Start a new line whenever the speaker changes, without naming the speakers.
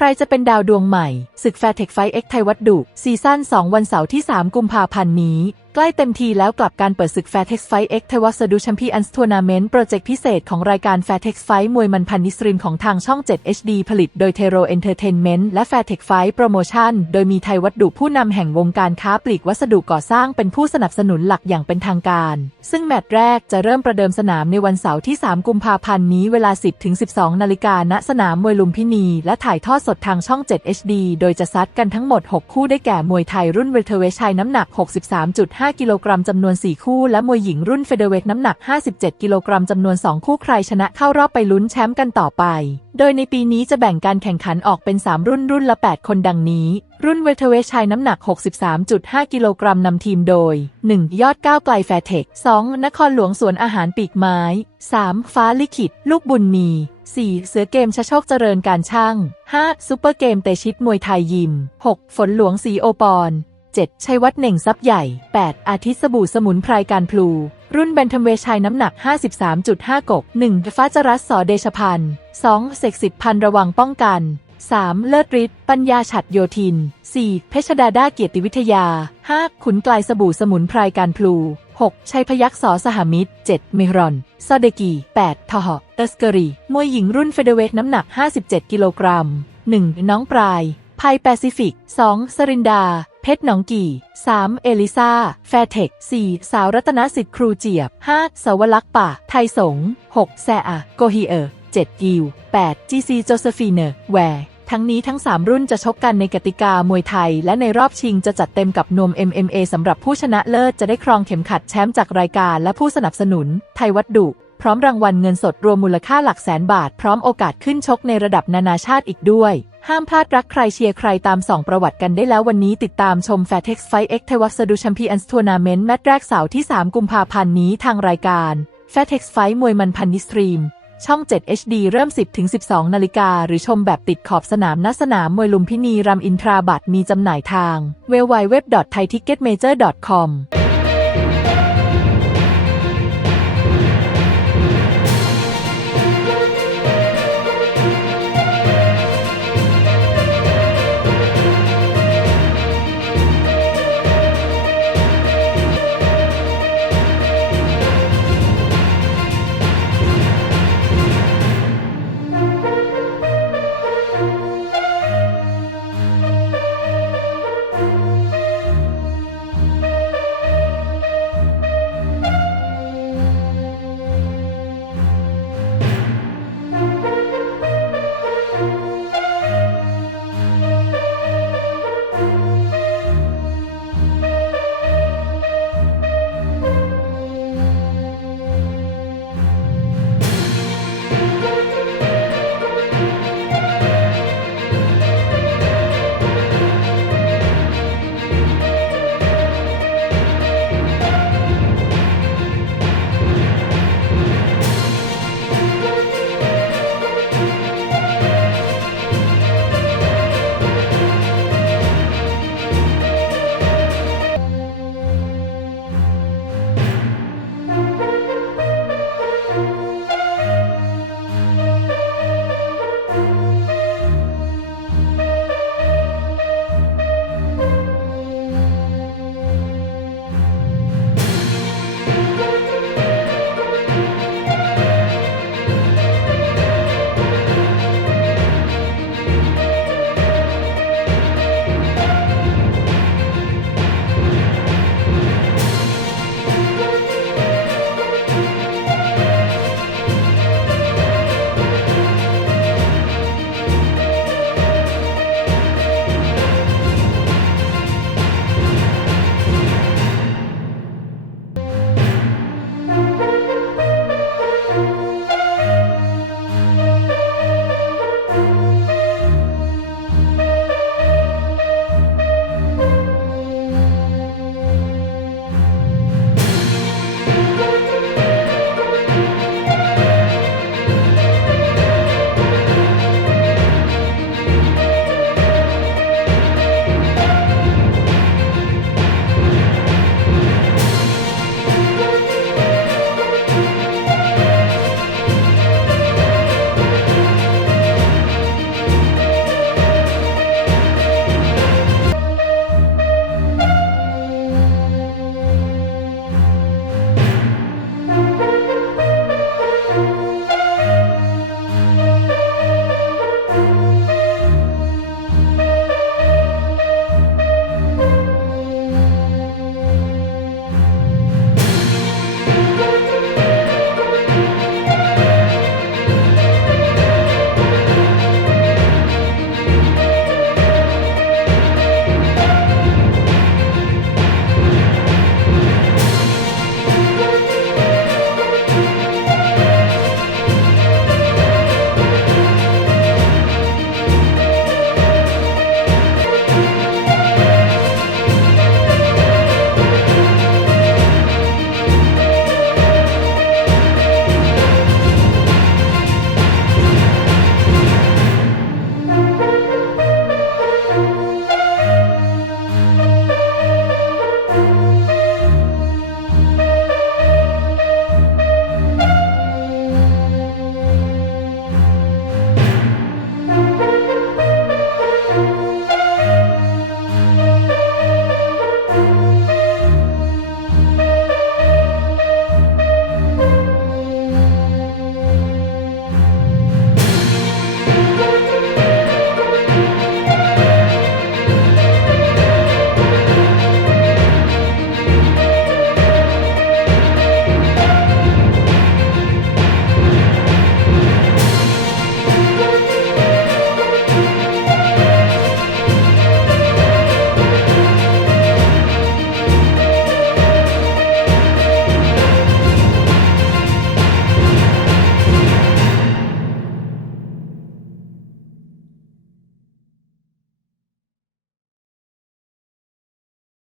ใครจะเป็นดาวดวงใหม่ ศึกแฟร์เทคไฟเอ็กไทยวัดดุซีซั่น2 วันเสาร์ที่ 3 กุมภาพันธ์นี้ใกล้เต็มทีแล้วกลับการเปิดศึกแฟร์เท็กซ์ไฟเอ็กไทวัสดูแชมเปี้ยนส์ทัวร์นาเมนต์โปรเจกต์พิเศษของรายการแฟร์เท็กซ์ไฟมวยมันพันนิสริมของทางช่อง 7 HD ผลิตโดยเทโรเอนเตอร์เทนเมนต์และแฟร์เท็กซ์ไฟโปรโมชั่นโดยมีไทยวัดดุผู้นำแห่งวงการค้าปลีกวัสดุก่อสร้างเป็นผู้สนับสนุนหลักอย่างเป็นทางการ ซึ่งแมตช์แรกจะเริ่มประเดิมสนามในวันเสาร์ที่ 3 กุมภาพันธ์นี้เวลา 10ถึง12 นาฬิกาณสนามมวยลุมพินี และถ่ายทอดสดทางช่อง 7 HD โดยจะซัดกันทั้งหมด 6 คู่ได้แก่มวยไทยรุ่นเวทเทเวชายน้ำหนัก 63.5 5 กิโลกรัมจำนวน 4 คู่ และมวยหญิงรุ่นเฟเดเวทน้ำหนัก 57 กิโลกรัมจำนวน 2 คู่ใครชนะเข้ารอบไปลุ้นแชมป์กันต่อไป โดยในปีนี้จะแบ่งการแข่งขันออกเป็น 3 รุ่นรุ่นละ 8 คนดังนี้ รุ่นเวทเทอร์เวทชายน้ำหนัก 63.5 กิโลกรัมนำทีมโดย 1. ยอดก้าวไกลแฟร์เทค 2. นครหลวงสวนอาหารปีกไม้ 3. ฟ้าลิขิต ลูกบุญมี 4. เสือเกมชะโชคเจริญการช่าง 5. ซูเปอร์เกมเตชิตมวยไทยยิม 6. ฝนหลวงสีโอปอน 7. ชัยวัฒน์เหน่งซับใหญ่ 8. อาทิตย์สบู่สมุนไพรการพลู รุ่นแบนทัมเวชชายน้ำหนัก 53.5 กก 1. ฟ้าจรัสสอเดชพันธ์ 2. เสกสิทธิ์พันธ์ระวังป้องกัน 3. เลิศฤทธิ์ปัญญาฉัดโยธิน 4. เพชรดาด้าเกียรติวิทยา 5. ขุนกลายสบู่สมุนไพรการพลู 6. ชัยพยักษ์สอสหมิตร 7. เมฮรอน ซอเดกี 8. ทหเตสเกอรีมวยหญิงรุ่นเฟเดเวทน้ำหนัก 57 กิโลกรัม 1. น้องปลาย ไพแปซิฟิก 2. สรินดา เพชรหนองกี่ 3. เอลิซา แฟเทค 4. สาวรัตนสิทธิ์ครูเจียบ 5. สาวลักษ์ป่า ไทยสง 6. แซอาโกฮีเออร์ 7. ยิว 8. จีซีโจเซฟีเนอร์แวร์ทั้งนี้ทั้ง 3 รุ่นจะชกกันในกติกามวยไทย และในรอบชิงจะจัดเต็มกับนวม MMA สำหรับผู้ชนะเลิศจะได้ครองเข็มขัดแชมป์จากรายการและผู้สนับสนุน ไทยวัดดุ พร้อมรางวัลเงินสดรวมมูลค่าหลักแสนบาท พร้อมโอกาสขึ้นชกในระดับนานาชาติอีกด้วย ห้ามพลาดรักใครเชียร์ใครตามส่องประวัติกันได้แล้ววันนี้ติดตามชมแฟร์เท็กซ์ไฟเอ็กเทวัสดูแชมเปี้ยนส์ทัวร์นาเมนต์แมตช์แรกเสาร์ที่ 3 กุมภาพันธ์นี้ทางรายการแฟร์เท็กซ์ไฟมวยมันพันนิสตรีม ช่อง 7 HD เริ่ม 10ถึง12 นาฬิกา หรือชมแบบติดขอบสนามณสนามมวยลุมพินีรามอินทราบัตรมีจำหน่ายทาง w w w t h a i t i c k e t m a j o r c o m